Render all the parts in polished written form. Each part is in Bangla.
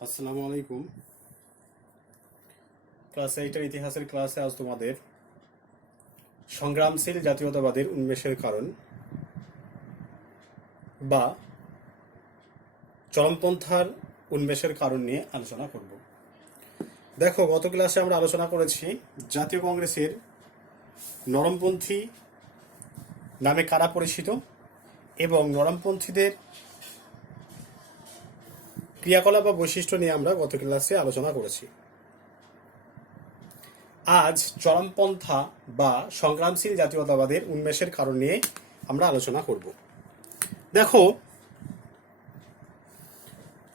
আসসালামু আলাইকুম। ক্লাস 8 এর ইতিহাসের ক্লাসে আজ তোমাদের সংগ্রামশীল জাতীয়তাবাদের উন্মেষের কারণ বা চরমপন্থার উন্মেষের কারণ নিয়ে আলোচনা করব। দেখো, গত ক্লাসে আমরা আলোচনা করেছি জাতীয় কংগ্রেসের নরমপন্থী নামে কারা পরিচিত এবং নরমপন্থীদের ক্রিয়াকলাপ বা বৈশিষ্ট্য নিয়ে আমরা গত ক্লাসে আলোচনা করেছি। আজ চরমপন্থা বা সংগ্রামশীল জাতীয়তাবাদের উন্মেষের কারণ নিয়ে আমরা আলোচনা করব। দেখো,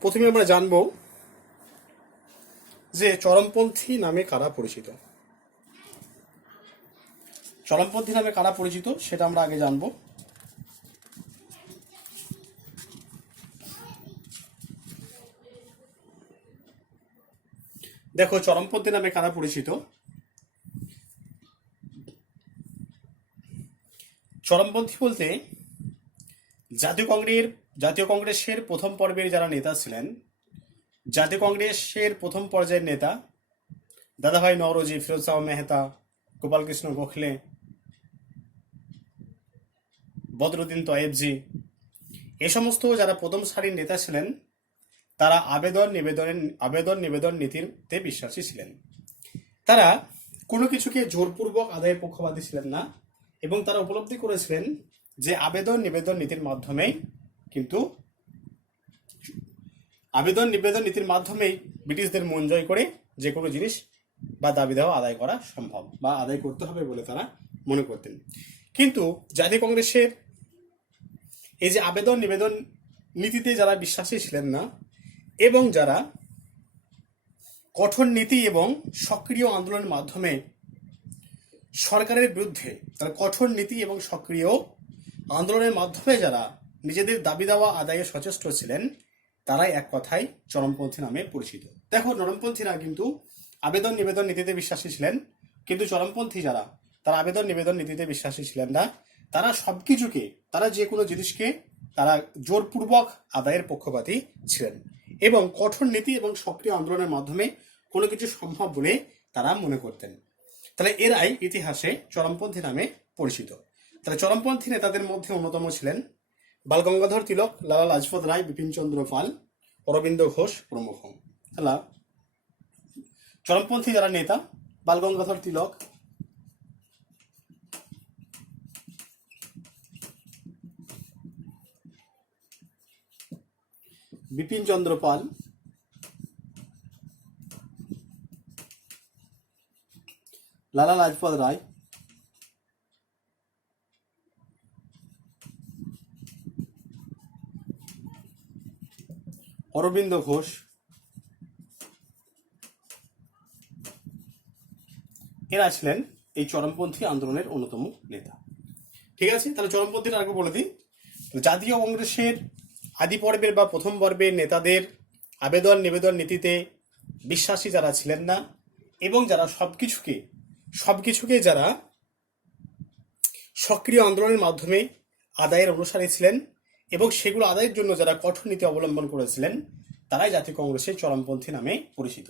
প্রথমে আমরা জানব যে চরমপন্থী নামে কারা পরিচিত। চরমপন্থী নামে কারা পরিচিত সেটা আমরা আগে জানব। দেখো, চরমপন্থী নামে কারা পরিচিত। চরমপন্থী বলতে জাতীয় কংগ্রেসের প্রথম পর্বের যারা নেতা ছিলেন, জাতীয় কংগ্রেসের প্রথম পর্যায়ের নেতা দাদাভাই নওরোজি, ফিরোজ শাহ মেহতা, গোপালকৃষ্ণ গোখলে, বদরুদ্দিন তয়েবজি, এ সমস্ত যারা প্রথম সারির নেতা ছিলেন তারা আবেদন নিবেদন নীতিতে বিশ্বাসী ছিলেন। তারা কোনো কিছুকে জোরপূর্বক আদায়ের পক্ষপাতী ছিলেন না এবং তারা উপলব্ধি করেছিলেন যে আবেদন নিবেদন নীতির মাধ্যমেই ব্রিটিশদের মন জয় করে যে কোনো জিনিস বা দাবি দেওয়া আদায় করা সম্ভব বা আদায় করতে হবে বলে তারা মনে করতেন। কিন্তু জাতীয় কংগ্রেসের এই যে আবেদন নিবেদন নীতিতে যারা বিশ্বাসী ছিলেন না এবং যারা কঠোর নীতি এবং সক্রিয় আন্দোলনের মাধ্যমে সরকারের বিরুদ্ধে তারা কঠোর নীতি এবং সক্রিয় আন্দোলনের মাধ্যমে যারা নিজেদের দাবি দাওয়া আদায়ে সচেষ্ট ছিলেন তারাই এক কথায় চরমপন্থী নামে পরিচিত। দেখো, নরমপন্থীরা কিন্তু আবেদন নিবেদন নীতিতে বিশ্বাসী ছিলেন, কিন্তু চরমপন্থী যারা তারা আবেদন নিবেদন নীতিতে বিশ্বাসী ছিলেন না। তারা সবকিছুকে, তারা যে কোনো জিনিসকে তারা জোরপূর্বক আদায়ের পক্ষপাতী ছিলেন এবং কঠোর নীতি এবং সক্রিয় আন্দোলনের মাধ্যমে কোনো কিছু সম্ভব বলে তারা মনে করতেন। তাহলে এরাই ইতিহাসে চরমপন্থী নামে পরিচিত। তাহলে চরমপন্থী নেতাদের মধ্যে অন্যতম ছিলেন বালগঙ্গাধর তিলক, লালা লাজপত রায়, বিপিনচন্দ্র পাল, অরবিন্দ ঘোষ প্রমুখ। তাহলে চরমপন্থী যারা নেতা, বালগঙ্গাধর তিলক, বিপিনচন্দ্র পাল, লালা লাজপত রায়, অরবিন্দ ঘোষ, এরা ছিলেন এই চরমপন্থী আন্দোলনের অন্যতম নেতা। ঠিক আছে, তাহলে চরমপন্থীর আগে বলে দিই। জাতীয় কংগ্রেসের আদি পর্বের বা প্রথম পর্বের নেতাদের আবেদন নিবেদন নীতিতে বিশ্বাসী যারা ছিলেন না এবং যারা সবকিছুকে যারা সক্রিয় আন্দোলনের মাধ্যমে আদায়ের অনুসারী ছিলেন এবং সেগুলো আদায়ের জন্য যারা কঠোর নীতি অবলম্বন করেছিলেন তারাই জাতীয় কংগ্রেসের চরমপন্থী নামে পরিচিত।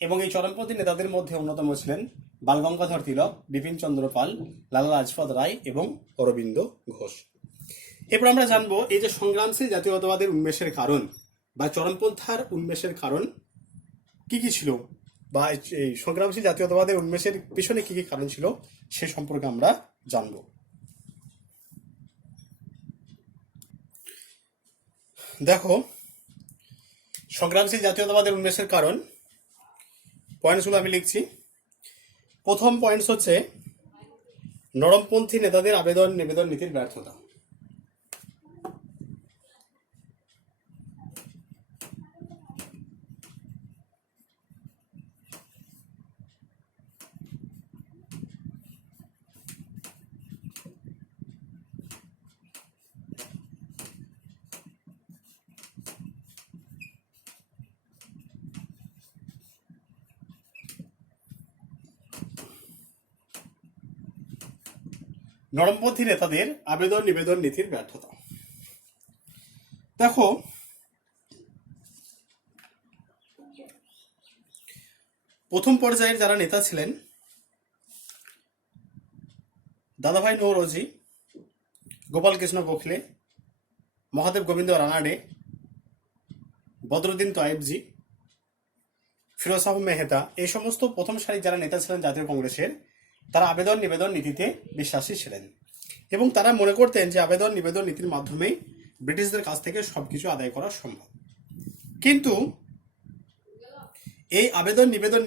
এবং এই চরমপন্থী নেতাদের মধ্যে অন্যতম ছিলেন বালগঙ্গাধর তিলক, বিপিনচন্দ্র পাল, লালা লাজপত রায় এবং অরবিন্দ ঘোষ। এরপর আমরা জানবো এই যে সংগ্রামশীল জাতীয়তাবাদের উন্মেষের কারণ বা চরমপন্থার উন্মেষের কারণ কি কি ছিল, বা এই সংগ্রামশীল জাতীয়তাবাদের উন্মেষের পিছনে কি কি কারণ ছিল সে সম্পর্কে আমরা জানবো। দেখো, সংগ্রামশীল জাতীয়তাবাদের উন্মেষের কারণ পয়েন্টসগুলো আমি লিখছি। প্রথম পয়েন্টস হচ্ছে নরমপন্থী নেতাদের আবেদন নিবেদন নীতির ব্যর্থতা। নরমপন্থী নেতাদের আবেদন নিবেদন নীতির ব্যর্থতা। দেখো, প্রথম পর্যায়ের যারা নেতা ছিলেন দাদাভাই নৌরোজি, গোপাল কৃষ্ণ গোখলে, মহাদেব গোবিন্দ রানাডে, বদরুদ্দিন তয়েবজি, ফিরোজ আহমদ মেহতা, এই সমস্ত প্রথম সারির যারা নেতা ছিলেন জাতীয় কংগ্রেসের, তারা আবেদন নিবেদন নীতিতে বিশ্বাসী ছিলেন এবং তারা মনে করতেন যে আবেদন নিবেদন নীতির মাধ্যমেই ব্রিটিশদের কাছ থেকে সবকিছু আদায় করা সম্ভব। কিন্তু এই আবেদন নিবেদন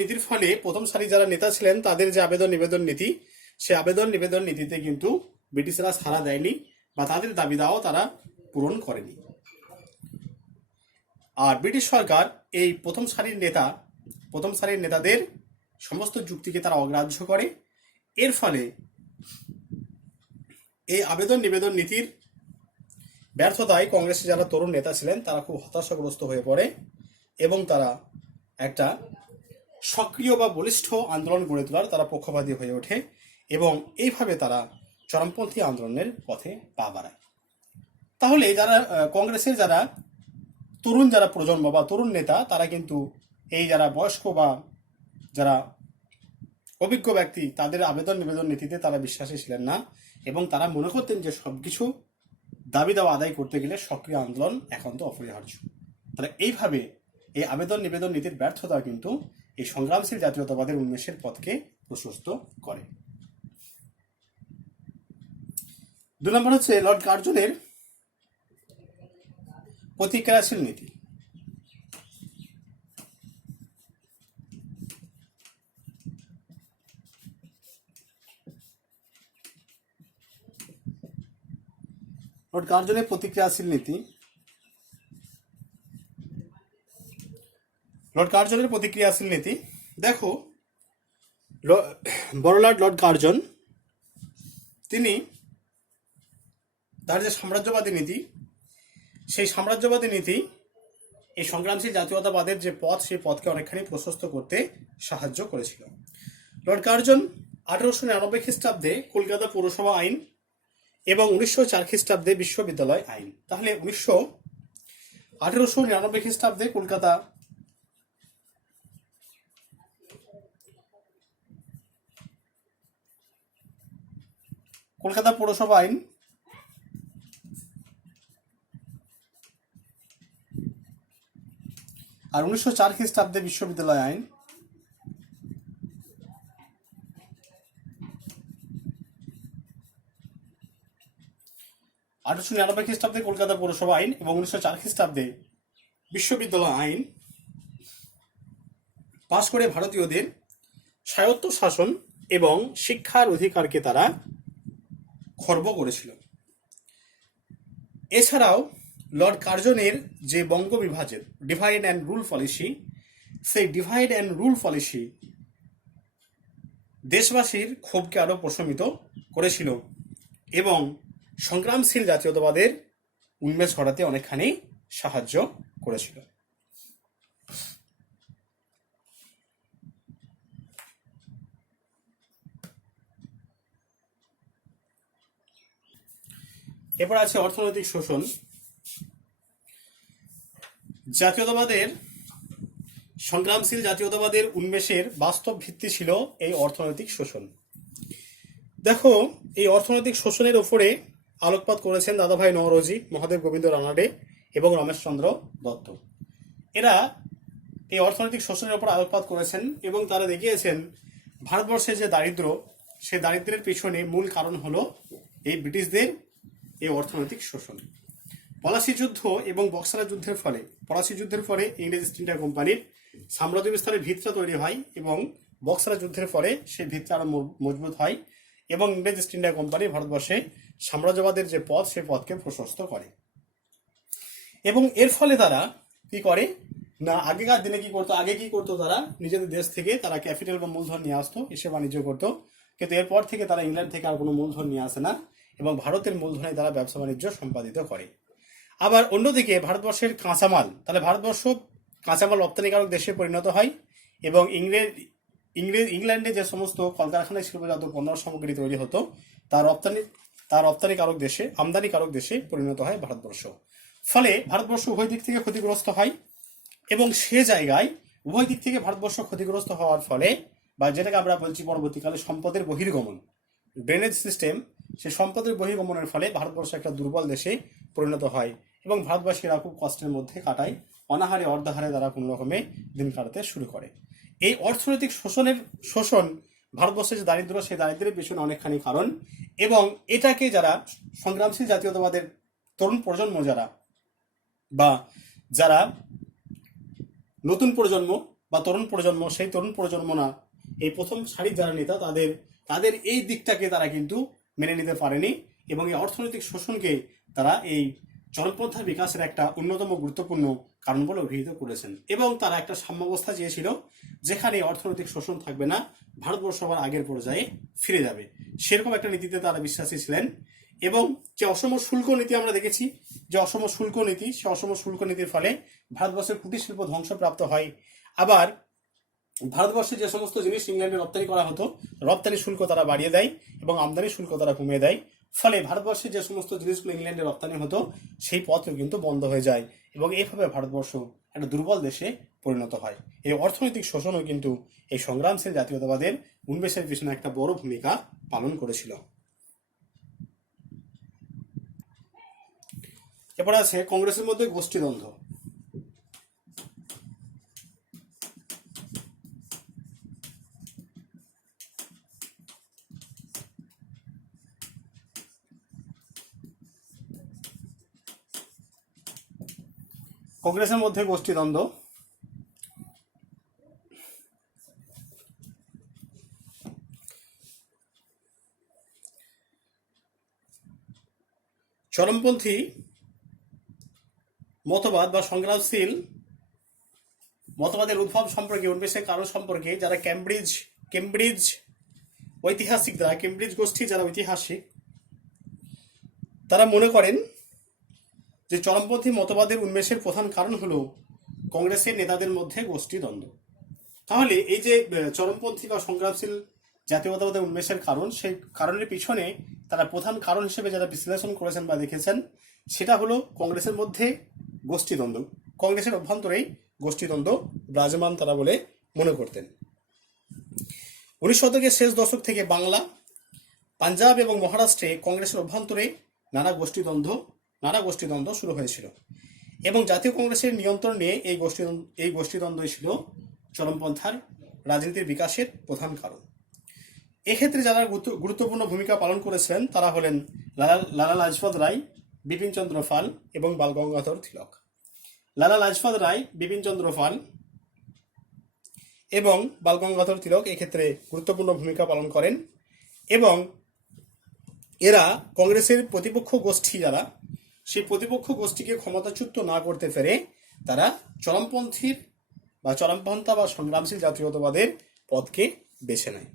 নীতির ফলে প্রথম সারি যারা নেতা ছিলেন তাদের যে আবেদন নিবেদন নীতি, সে আবেদন নিবেদন নীতিতে কিন্তু ব্রিটিশরা সাড়া দেয়নি বা তাদের দাবি দাওয়াও তারা পূরণ করেনি। আর ব্রিটিশ সরকার এই প্রথম সারির নেতাদের সমস্ত যুক্তিকে তারা অগ্রাহ্য করে। এর ফলে এই আবেদন নিবেদন নীতির ব্যর্থতায় কংগ্রেসের যারা তরুণ নেতা ছিলেন তারা খুব হতাশাগ্রস্ত হয়ে পড়ে এবং তারা একটা সক্রিয় বা বলিষ্ঠ আন্দোলন গড়ে তোলার তারা পক্ষপাতী হয়ে ওঠে এবং এইভাবে তারা চরমপন্থী আন্দোলনের পথে পা বাড়ায়। তাহলে যারা কংগ্রেসের যারা প্রজন্ম বা তরুণ নেতা, তারা কিন্তু এই যারা বয়স্ক বা যারা অভিজ্ঞ ব্যক্তি তাদের আবেদন নিবেদন নীতিতে তারা বিশ্বাসী ছিলেন না এবং তারা মনে করতেন যে সবকিছু দাবি দাওয়া আদায় করতে গেলে সক্রিয় আন্দোলন একান্ত অপরিহার্য। তাহলে এইভাবে এই আবেদন নিবেদন নীতির ব্যর্থতা কিন্তু এই সংগ্রামশীল জাতীয়তাবাদের উন্মেষের পথকে প্রশস্ত করে। 2 নম্বর হচ্ছে লর্ড কার্জনের প্রতিক্রিয়াশীল নীতি। লর্ড কার্জনের প্রতিক্রিয়াশীল নীতি। দেখো, বড়লাট লর্ড কার্জন তিনি তার যে সাম্রাজ্যবাদী নীতি, সেই সাম্রাজ্যবাদী নীতি এই সংগ্রামশীল জাতীয়তাবাদের যে পথ, সেই পথকে অনেকখানি প্রশস্ত করতে সাহায্য করেছিল। লর্ড কার্জন 1899 খ্রিস্টাব্দে কলকাতা পৌরসভা আইন এবং 1904 খ্রিস্টাব্দে বিশ্ববিদ্যালয় আইন। তাহলে 1899 খ্রিস্টাব্দে কলকাতা পৌরসভা আইন, আর 1904 খ্রিস্টাব্দে বিশ্ববিদ্যালয় আইন। আঠারোশো 1999 খ্রিস্টাব্দে কলকাতা পৌরসভা আইন এবং 1904 খ্রিস্টাব্দে বিশ্ববিদ্যালয় আইন পাশ করে ভারতীয়দের স্বায়ত্ত শাসন এবং শিক্ষার অধিকারকে তারা খর্ব করেছিল। এছাড়াও লর্ড কার্জনের যে বঙ্গ বিভাজন, ডিভাইড অ্যান্ড রুল পলিসি, সেই ডিভাইড অ্যান্ড রুল পলিসি দেশবাসীর ক্ষোভকে আরো প্রশমিত করেছিল এবং সংগ্রামশীল জাতীয়তাবাদের উন্মেষ ঘটাতে অনেকখানি সাহায্য করেছিল। এরপর আছে অর্থনৈতিক শোষণ। সংগ্রামশীল জাতীয়তাবাদের উন্মেষের বাস্তব ভিত্তি ছিল এই অর্থনৈতিক শোষণ। দেখো, এই অর্থনৈতিক শোষণের উপরে আলোকপাত করেছেন দাদাভাই নওরোজি, মহাদেব গোবিন্দ রানাডে এবং রমেশচন্দ্র দত্ত। এরা এই অর্থনৈতিক শোষণের উপর আলোকপাত করেছেন এবং তারা দেখিয়েছেন ভারতবর্ষের যে দারিদ্র্য, সেই দারিদ্র্যের পিছনে মূল কারণ হলো এই ব্রিটিশদের এই অর্থনৈতিক শোষণ। পলাশি যুদ্ধ এবং বক্সার যুদ্ধের ফলে ইংরেজ ইস্ট ইন্ডিয়া কোম্পানির সাম্রাজ্য বিস্তারের ভিতটা তৈরি হয় এবং বক্সার যুদ্ধের ফলে সেই ভিতটা আরো মজবুত হয় এবং ইংরেজ ইস্ট ইন্ডিয়া কোম্পানি ভারতবর্ষে সাম্রাজ্যবাদের যে পথ, সেই পথকে প্রশস্ত করে। এবং এর ফলে তারা কি করে না, আগেকার দিনে কি করতো তারা নিজেদের দেশ থেকে তারা ক্যাপিটাল বা মূলধন নিয়ে আসতো, এসে বাণিজ্য করতো, কিন্তু এরপর থেকে তারা ইংল্যান্ড থেকে আর কোনো মূলধন নিয়ে আসে না এবং ভারতের মূলধনে তারা ব্যবসা বাণিজ্য সম্পাদিত করে। আবার অন্যদিকে ভারতবর্ষের কাঁচামাল, তাহলে ভারতবর্ষ কাঁচামাল রপ্তানিকারক দেশে পরিণত হয় এবং ইংল্যান্ডে যে সমস্ত কলকারখানায় শিল্পজাত পণ্য সামগ্রী তৈরি হতো তার রপ্তানিকারক দেশে, আমদানিকারক দেশে পরিণত হয় ভারতবর্ষ। ফলে ভারতবর্ষ উভয় দিক থেকে ক্ষতিগ্রস্ত হয় এবং সে জায়গায় উভয় দিক থেকে ভারতবর্ষ ক্ষতিগ্রস্ত হওয়ার ফলে, বা যেটাকে আমরা বলছি পরবর্তীকালে সম্পদের বহির্গমন, ড্রেনেজ সিস্টেম, সে সম্পদের বহির্গমনের ফলে ভারতবর্ষ একটা দুর্বল দেশে পরিণত হয় এবং ভারতবাসীরা খুব কষ্টের মধ্যে কাটায়, অনাহারে অর্ধাহারে তারা কোনো রকমে দিন কাটাতে শুরু করে। এই অর্থনৈতিক শোষণ ভারতবর্ষের যে দারিদ্র, সেই দারিদ্রের পেছনে অনেকখানি কারণ। এবং এটাকে যারা সংগ্রামশীল জাতীয়তাবাদের তরুণ প্রজন্ম, যারা নতুন প্রজন্ম বা তরুণ প্রজন্ম, সেই তরুণ প্রজন্ম না, এই প্রথম সারির যারা নেতা, তাদের এই দিকটাকে তারা কিন্তু মেনে নিতে পারেনি এবং এই অর্থনৈতিক শোষণকে তারা এই চরমপন্থা বিকাশের একটা অন্যতম গুরুত্বপূর্ণ কারণ বলে অভিহিত করেছেন। এবং তারা একটা সাম্যাবস্থা চেয়েছিল, যেখানে অর্থনৈতিক শোষণ থাকবে না, ভারতবর্ষ আবার আগের পর্যায়ে ফিরে যাবে, সেরকম একটা নীতিতে তারা বিশ্বাসী ছিলেন। এবং যে অসম শুল্ক নীতি আমরা দেখেছি, যে অসম শুল্ক নীতি, সে অসম শুল্ক নীতির ফলে ভারতবর্ষের কুটির শিল্প ধ্বংসপ্রাপ্ত হয়। আবার ভারতবর্ষে যে সমস্ত জিনিস ইংল্যান্ডে রপ্তানি করা হতো, রপ্তানি শুল্ক তারা বাড়িয়ে দেয় এবং আমদানি শুল্ক তারা কমিয়ে দেয়। ফলে ভারতবর্ষে যে সমস্ত জিনিসগুলো ইংল্যান্ডে রপ্তানি হতো, সেই পথও কিন্তু বন্ধ হয়ে যায় এবং এইভাবে ভারতবর্ষ একটা দুর্বল দেশে পরিণত হয়। এই অর্থনৈতিক শোষণও কিন্তু এই সংগ্রামশীল জাতীয়তাবাদের উন্মেষের পিছনে একটা বড় ভূমিকা পালন করেছিল। এরপর আছে কংগ্রেসের মধ্যে গোষ্ঠীদ্বন্দ্ব। কংগ্রেসের মধ্যে গোষ্ঠীদ্বন্দ্ব চরমপন্থী মতবাদ বা সংগ্রামশীল মতবাদের উদ্ভব সম্পর্কে, উন্মেষের কারণ সম্পর্কে যারা কেমব্রিজ ঐতিহাসিকরা, কেমব্রিজ গোষ্ঠী যারা ঐতিহাসিক, তারা মনে করেন যে চরমপন্থী মতবাদের উন্মেষের প্রধান কারণ হলো কংগ্রেসের নেতাদের মধ্যে গোষ্ঠীদ্বন্দ্ব। তাহলে এই যে চরমপন্থী বা সংগ্রামশীল জাতীয়তাবাদের উন্মেষের কারণ, সেই কারণের পিছনে তারা প্রধান কারণ হিসেবে যারা বিশ্লেষণ করেছেন বা দেখেছেন, সেটা হলো কংগ্রেসের মধ্যে গোষ্ঠীদ্বন্দ্ব, কংগ্রেসের অভ্যন্তরেই গোষ্ঠীদ্বন্দ্ব বিরাজমান তারা বলে মনে করতেন। 19 শতকের শেষ দশক থেকে বাংলা, পাঞ্জাব এবং মহারাষ্ট্রে কংগ্রেসের অভ্যন্তরে নানা গোষ্ঠীদ্বন্দ্ব শুরু হয়েছিল এবং জাতীয় কংগ্রেসের নিয়ন্ত্রণ নিয়ে এই গোষ্ঠীদ্বন্দ্বই ছিল চরমপন্থার রাজনীতির বিকাশের প্রধান কারণ। এক্ষেত্রে যারা গুরুত্বপূর্ণ ভূমিকা পালন করেছেন তারা হলেন লালা লাজপত রায়, বিপিন চন্দ্র পাল এবং বাল গঙ্গাধর তিলক। লালা লাজপত রায়, বিপিন চন্দ্র পাল এবং বাল গঙ্গাধর তিলক এক্ষেত্রে গুরুত্বপূর্ণ ভূমিকা পালন করেন এবং এরা কংগ্রেসের প্রতিপক্ষ গোষ্ঠী, যারা সেই প্রতিপক্ষ গোষ্ঠীকে ক্ষমতাচ্যুত না করতে পেরে তারা চরমপন্থা বা সংগ্রামশীল জাতীয়তাবাদের পথকে বেছে নেয়।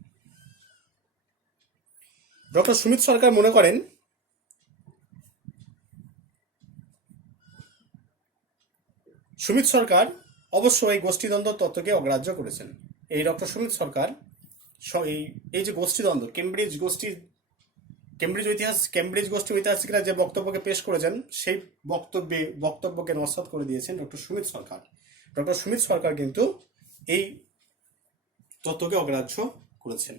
ডক্টর সুমিত সরকার মনে করেন সুমিত সরকার অবশ্য এই গোষ্ঠীদ্বন্দ্ব তত্ত্বকে অগ্রাহ্য করেছেন। এই ডক্টর সুমিত সরকার এই যে গোষ্ঠীদ্বন্দ্ব, কেমব্রিজ গোষ্ঠী ঐতিহাসিকরা যে বক্তব্যকে পেশ করেছেন, সেই বক্তব্যকে নস্যাৎ করে দিয়েছেন ডক্টর সুমিত সরকার। ডক্টর সুমিত সরকার কিন্তু এই তত্ত্বকে অগ্রাহ্য করেছেন।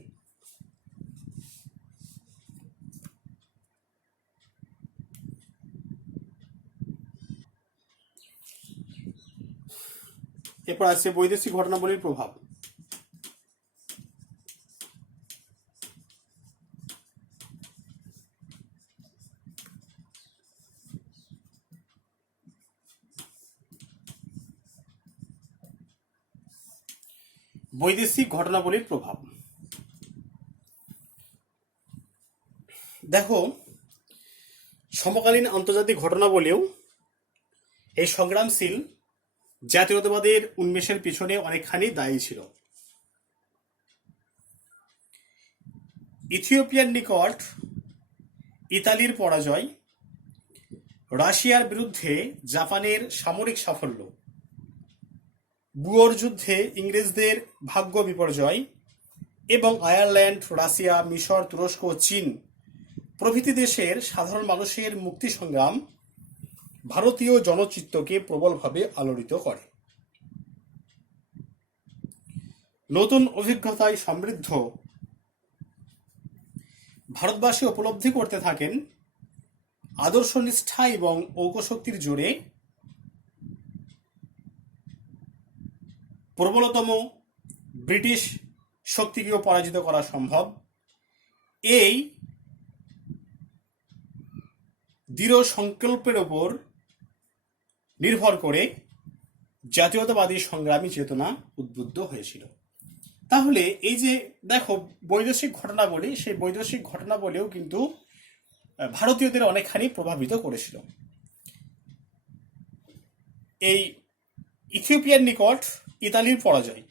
এরপর আছে বৈদেশিক ঘটনাবলীর প্রভাব। বৈদেশিক ঘটনাবলীর প্রভাব দেখো, সমকালীন আন্তর্জাতিক ঘটনাবলীও এই সংগ্রামশীল জাতীয়তাবাদের উন্মেষের পিছনে অনেকখানি দায়ী ছিল। ইথিওপিয়ার নিকট ইতালির পরাজয়, রাশিয়ার বিরুদ্ধে জাপানের সামরিক সাফল্য, বুয়োর যুদ্ধে ইংরেজদের ভাগ্য বিপর্যয় এবং আয়ারল্যান্ড, রাশিয়া, মিশর, তুরস্ক, চীন প্রভৃতি দেশের সাধারণ মানুষের মুক্তি সংগ্রাম ভারতীয় জনচিত্তকে প্রবলভাবে আলোড়িত করে। নতুন অভিজ্ঞতায় সমৃদ্ধ ভারতবাসী উপলব্ধি করতে থাকেন আদর্শ নিষ্ঠা এবং ঐক্যশক্তির জোরে প্রবলতম ব্রিটিশ শক্তিকেও পরাজিত করা সম্ভব। এই দৃঢ় সংকল্পের ওপর নির্ভর করে জাতীয়তাবাদী সংগ্রামী চেতনা উদ্বুদ্ধ হয়েছিল। তাহলে এই যে দেখো বৈদেশিক ঘটনাবলী, সেই বৈদেশিক ঘটনাবলীও কিন্তু ভারতীয়দের অনেকখানি প্রভাবিত করেছিল। এই ইথিওপিয়ার নিকট ইতালির পরাজয়,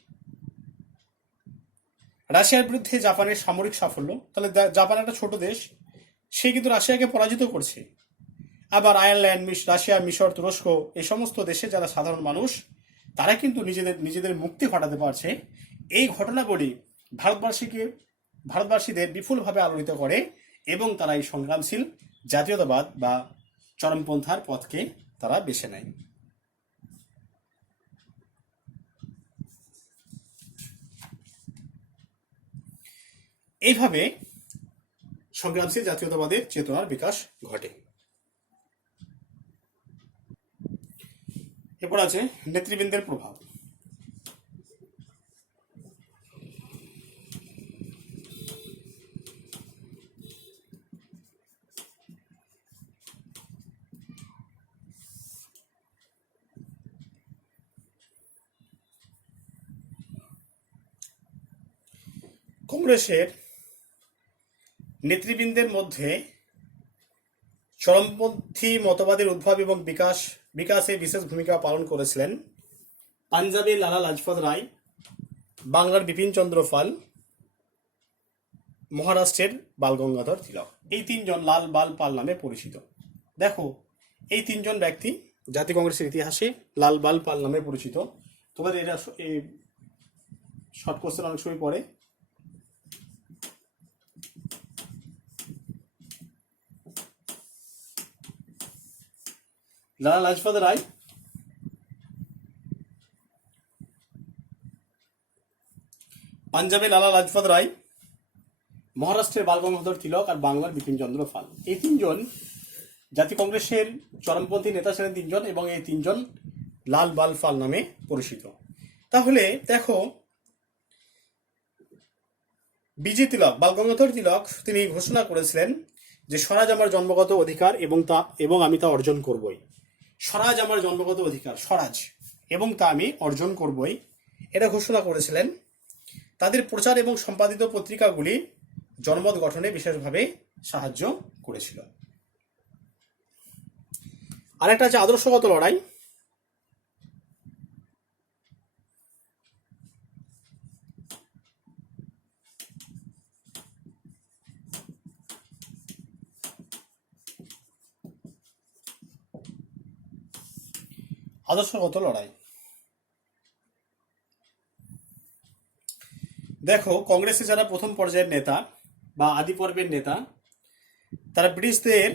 রাশিয়ার বিরুদ্ধে জাপানের সামরিক সাফল্য, তাহলে জাপান একটা ছোট দেশ, সে কিন্তু রাশিয়াকে পরাজিত করছে। আবার আয়ারল্যান্ড, রাশিয়া, মিশর, তুরস্ক, এই সমস্ত দেশে যারা সাধারণ মানুষ, তারা কিন্তু নিজেদের মুক্তি ঘটাতে পারছে। এই ঘটনাবলী ভারতবাসীদের বিপুলভাবে আলোড়িত করে এবং তারা এই সংগ্রামশীল জাতীয়তাবাদ বা চরমপন্থার পথকে তারা বেছে নেয়। এইভাবে সংগ্রামশীল জাতীয়তাবাদের চেতনার বিকাশ ঘটে। এরপর আছে নেতৃবৃন্দের প্রভাব। কংগ্রেসের নেতৃবৃন্দের মধ্যে চরমপন্থী মতবাদের উদ্ভব এবং বিকাশে বিশেষ ভূমিকা পালন করেছিলেন পাঞ্জাবের লালা লাজপত রায়, বাংলার বিপিন চন্দ্র পাল, মহারাষ্ট্রের বাল গঙ্গাধর তিলক। এই তিনজন লাল বাল পাল নামে পরিচিত। দেখো এই তিনজন ব্যক্তি জাতীয় কংগ্রেসের ইতিহাসে লাল বাল পাল নামে পরিচিত। তোমাদের এটা এই শর্ট কোশ্চেন অনেক সময় পড়ে। লালা লাজপত রায়, পাঞ্জাবে লালা লাজপত রায়, মহারাষ্ট্রের বাল গঙ্গাধর তিলক আর বাংলার বিপিন চন্দ্র পাল। এই তিনজন জাতীয় কংগ্রেসের চরমপন্থী নেতা ছিলেন তিনজন এবং এই তিনজন লাল বাল পাল নামে পরিচিত। তাহলে দেখো বিজি তিলক, বাল গঙ্গাধর তিলক, তিনি ঘোষণা করেছিলেন যে স্বরাজ আমার জন্মগত অধিকার এবং আমি তা অর্জন করবই। স্বরাজ আমার জন্মগত অধিকার, স্বরাজ, এবং তা আমি অর্জন করবই, এটা ঘোষণা করেছিলেন। তাদের প্রচার এবং সম্পাদিত পত্রিকাগুলি জনমত গঠনে বিশেষভাবে সাহায্য করেছিল। আরেকটা আছে আদর্শগত লড়াই। আদর্শগত লড়াই, দেখো কংগ্রেসে যারা প্রথম পর্যায়ের নেতা বা আদি পর্বের নেতা, তারা ব্রিটিশদের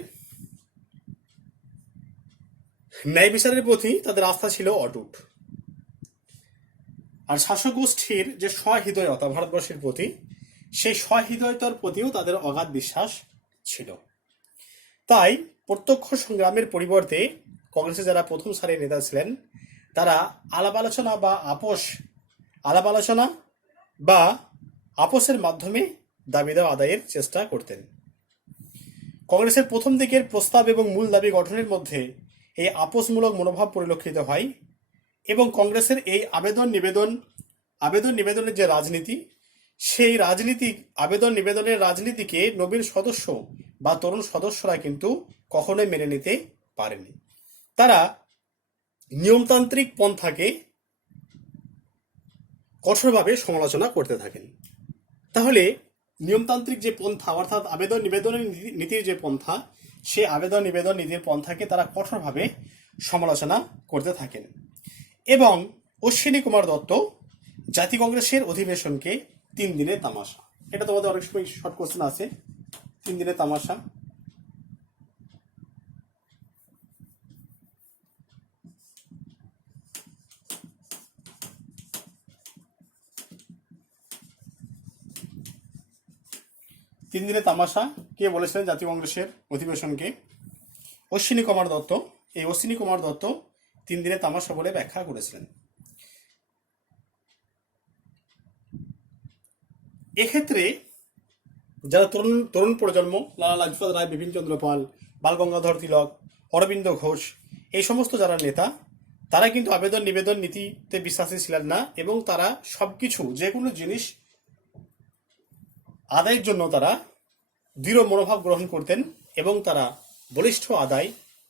ন্যায় বিচারের প্রতি তাদের আস্থা ছিল অটুট। আর শাসক গোষ্ঠীর যে সহৃদয়তা ভারতবর্ষের প্রতি, সেই সহৃদয়তার প্রতিও তাদের অগাধ বিশ্বাস ছিল। তাই প্রত্যক্ষ সংগ্রামের পরিবর্তে কংগ্রেসে যারা প্রথম সারির নেতা ছিলেন, তারা আলাপ আলোচনা বা আপোষের মাধ্যমে দাবি দেওয়া আদায়ের চেষ্টা করতেন। কংগ্রেসের প্রথম দিকের প্রস্তাব এবং মূল দাবি গঠনের মধ্যে এই আপোষমূলক মনোভাব পরিলক্ষিত হয় এবং কংগ্রেসের এই আবেদন নিবেদনের যে রাজনীতি, সেই আবেদন নিবেদনের রাজনীতিকে নবীন সদস্য বা তরুণ সদস্যরা কিন্তু কখনোই মেনে নিতে পারেনি। তারা নিয়মতান্ত্রিক পন্থাকে কঠোরভাবে সমালোচনা করতে থাকেন। তাহলে নিয়মতান্ত্রিক যে পন্থা, অর্থাৎ আবেদন নিবেদনের নীতির যে পন্থা, সে আবেদন নিবেদন নীতির পন্থাকে তারা কঠোরভাবে সমালোচনা করতে থাকেন। এবং অশ্বিনী কুমার দত্ত জাতীয় কংগ্রেসের অধিবেশনকে 3 দিনের তামাশা, এটা তোমাদের অনেক সময় শর্ট কোশ্চেন আছে, 3 দিনের তামাশা। তিন দিনে তামাশা কে বলেছিলেন জাতীয় কংগ্রেসের অধিবেশনকে? অশ্বিনী কুমার দত্ত। এই অশ্বিনী কুমার দত্ত তিন দিনে তামাশা বলে ব্যাখ্যা করেছিলেন। এক্ষেত্রে যারা তরুণ তরুণ প্রজন্ম, লালা লাজপত রায়, বিপিন চন্দ্র পাল, বাল গঙ্গাধর তিলক, অরবিন্দ ঘোষ, এই সমস্ত যারা নেতা, তারা কিন্তু আবেদন নিবেদন নীতিতে বিশ্বাসী ছিলেন না এবং তারা সবকিছু যে কোনো জিনিস আদায়ের জন্য তারা দৃঢ় মনোভাব গ্রহণ করতেন এবং তারা বলিষ্ঠ আদায়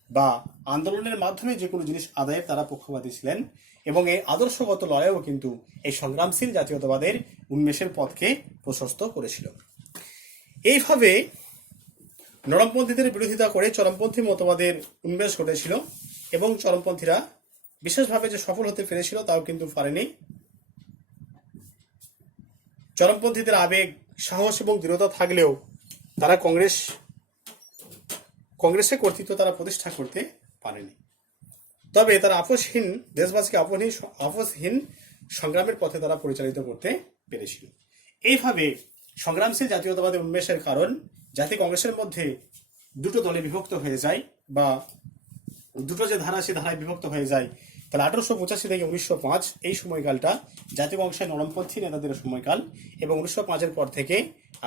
বা আন্দোলনের মাধ্যমে যে কোনো জিনিস আদায়ের তারা পক্ষপাতী ছিলেন এবং এই আদর্শগত লড়াইও কিন্তু এই সংগ্রামশীল জাতীয়তাবাদের উন্মেষের পথকে প্রশস্ত করেছিল। এইভাবে নরমপন্থীদের বিরোধিতা করে চরমপন্থী মতবাদের উন্মেষ ঘটেছিল এবং চরমপন্থীরা বিশেষভাবে যে সফল হতে পেরেছিল তাও কিন্তু পারেনি। চরমপন্থীদের আবেগ, সাহস এবং দৃঢ়তা থাকলেও তারা কংগ্রেসে কর্তৃত্ব তারা প্রতিষ্ঠা করতে পারেনি। তবে তারা আপোষহীন দেশবাসীকে আপোষহীন সংগ্রামের পথে তারা পরিচালিত করতে পেরেছিল। এইভাবে সংগ্রামশীল জাতীয়তাবাদের উন্মেষের কারণ জাতীয় কংগ্রেসের মধ্যে দুটো দলে বিভক্ত হয়ে যায় বা দুটো যে ধারা সে ধারায় বিভক্ত হয়ে যায়। তাহলে 1885 থেকে 1905 এই সময়কালটা জাতীয় কংগ্রেসের নরমপন্থী নেতাদের সময়কাল এবং 1905-এর পর থেকে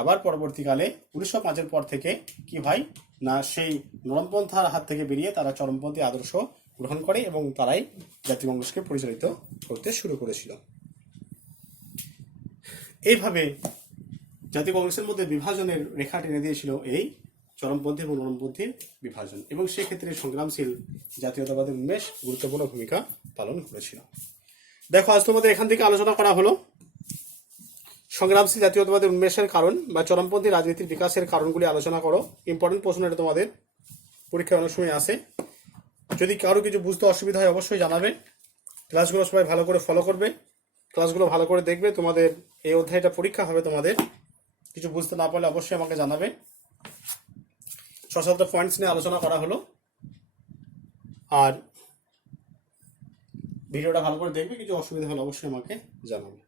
আবার পরবর্তীকালে 1905-এর পর থেকে কি হয় না, সেই নরমপন্থার হাত থেকে বেরিয়ে তারা চরমপন্থী আদর্শ গ্রহণ করে এবং তারাই জাতীয় কংগ্রেসকে পরিচালিত করতে শুরু করেছিল। এইভাবে জাতীয় কংগ্রেসের মধ্যে বিভাজনের রেখা টেনে দিয়েছিল এই চরমপন্থী এবং নরমপন্থীর বিভাজন এবং সেক্ষেত্রে সংগ্রামশীল জাতীয়তাবাদের উন্মেষ গুরুত্বপূর্ণ ভূমিকা পালন করেছিল। দেখো, আজ তোমাদের এখান থেকে আলোচনা করা হলো সংগ্রামশীল জাতীয়তাবাদের উন্মেষের কারণ বা চরমপন্থী রাজনীতির বিকাশের কারণগুলি আলোচনা করো। ইম্পর্টেন্ট প্রশ্ন, এটা তোমাদের পরীক্ষায় অনেক সময় আসে। যদি কারো কিছু বুঝতে অসুবিধা হয় অবশ্যই জানাবে। ক্লাসগুলো সবাই ভালো করে ফলো করবে, ক্লাসগুলো ভালো করে দেখবে। তোমাদের এই অধ্যায়টা পরীক্ষা হবে, তোমাদের কিছু বুঝতে না পারলে অবশ্যই আমাকে জানাবে। 6-7টা পয়েন্টস নিয়ে আলোচনা করা হলো, আর ভিডিওটা ভালো করে দেখবে। কিছু অসুবিধা হলে অবশ্যই আমাকে জানাবে।